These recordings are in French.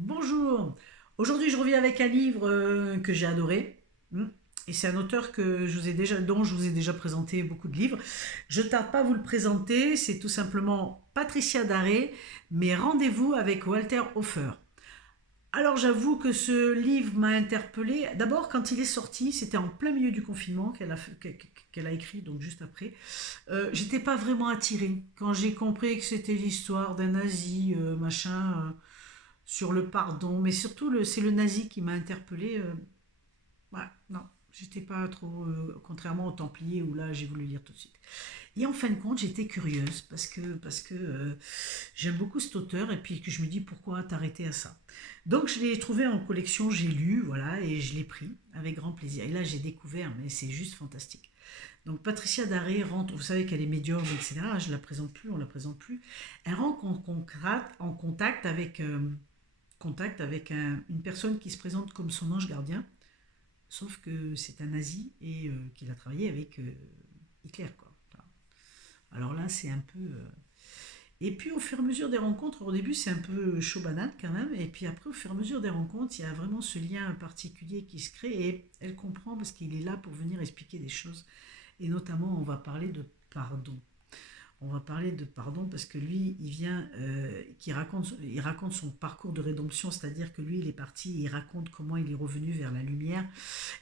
Bonjour, aujourd'hui je reviens avec un livre que j'ai adoré. Et c'est un auteur dont je vous ai déjà présenté beaucoup de livres. Je ne tarde pas à vous le présenter, c'est tout simplement Patricia Daré, mes rendez-vous avec Walter Hofer. Alors j'avoue que ce livre m'a interpellée. D'abord quand il est sorti, c'était en plein milieu du confinement qu'elle a écrit, donc juste après. J'étais pas vraiment attirée. Quand j'ai compris que c'était l'histoire d'un nazi, machin, sur le pardon, mais surtout c'est le nazi qui m'a interpellée. Ouais, non, j'étais pas trop, contrairement aux Templiers où là j'ai voulu lire tout de suite. Et en fin de compte, j'étais curieuse parce que j'aime beaucoup cet auteur et puis que je me dis pourquoi t'arrêter à ça. Donc je l'ai trouvé en collection, j'ai lu, voilà, et je l'ai pris avec grand plaisir. Et là j'ai découvert, mais c'est juste fantastique. Donc Patricia Daré rentre, vous savez qu'elle est médium, etc. Je la présente plus, on la présente plus. Elle rentre en contact avec une personne qui se présente comme son ange gardien, sauf que c'est un nazi et qu'il a travaillé avec Hitler, quoi. Alors là, c'est un peu. Et puis au fur et à mesure des rencontres, au début c'est un peu chaud banane quand même, et puis après au fur et à mesure des rencontres, il y a vraiment ce lien particulier qui se crée et elle comprend parce qu'il est là pour venir expliquer des choses. Et notamment, on va parler de pardon. On va parler de pardon parce que lui, il raconte son parcours de rédemption, c'est-à-dire que lui, il est parti, il raconte comment il est revenu vers la lumière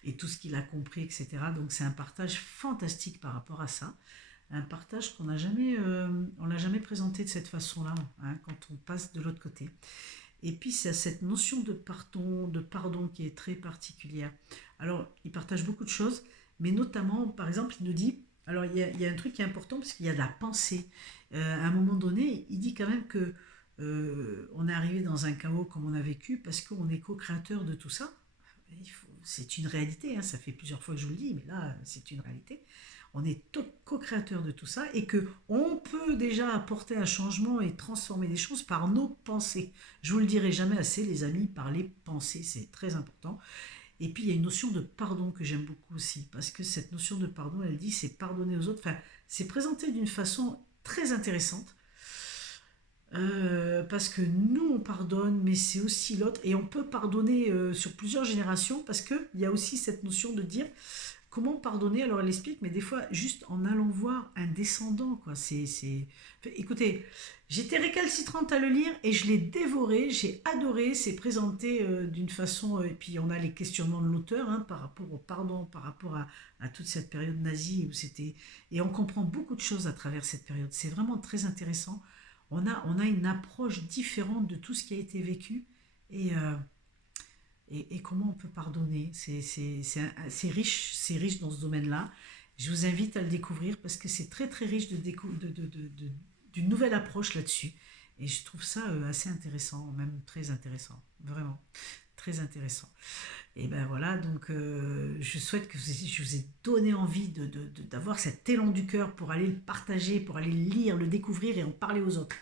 et tout ce qu'il a compris, etc. Donc c'est un partage fantastique par rapport à ça, un partage qu'on n'a jamais, on l'a jamais présenté de cette façon-là, hein, quand on passe de l'autre côté. Et puis c'est cette notion de pardon qui est très particulière. Alors, il partage beaucoup de choses, mais notamment, par exemple, il nous dit, alors il y a un truc qui est important parce qu'il y a de la pensée. À un moment donné, il dit quand même que on est arrivé dans un chaos comme on a vécu parce qu'on est co-créateur de tout ça. C'est une réalité, hein, ça fait plusieurs fois que je vous le dis, mais là, c'est une réalité. On est co-créateur de tout ça et que on peut déjà apporter un changement et transformer les choses par nos pensées. Je vous le dirai jamais assez, les amis, par les pensées, c'est très important. Et puis il y a une notion de pardon que j'aime beaucoup aussi, parce que cette notion de pardon, elle dit c'est pardonner aux autres. Enfin, c'est présenté d'une façon très intéressante. Parce que nous on pardonne, mais c'est aussi l'autre, et on peut pardonner sur plusieurs générations, parce qu'il y a aussi cette notion de dire comment pardonner. Alors elle explique, mais des fois juste en allant voir un descendant, quoi. Enfin, écoutez, j'étais récalcitrante à le lire et je l'ai dévoré, j'ai adoré. C'est présenté d'une façon, et puis on a les questionnements de l'auteur, hein, par rapport au pardon, par rapport à toute cette période nazie où c'était, et on comprend beaucoup de choses à travers cette période. C'est vraiment très intéressant. On a une approche différente de tout ce qui a été vécu et et comment on peut pardonner. C'est riche dans ce domaine-là. Je vous invite à le découvrir parce que c'est très très riche d'une nouvelle approche là-dessus. Et je trouve ça assez intéressant, même très intéressant, vraiment très intéressant. Et ben voilà, donc je souhaite que je vous ai donné envie d'avoir cet élan du cœur pour aller le partager, pour aller le lire, le découvrir et en parler aux autres.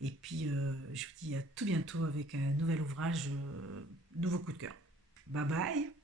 Et puis, je vous dis à tout bientôt avec un nouvel ouvrage, nouveau coup de cœur. Bye bye.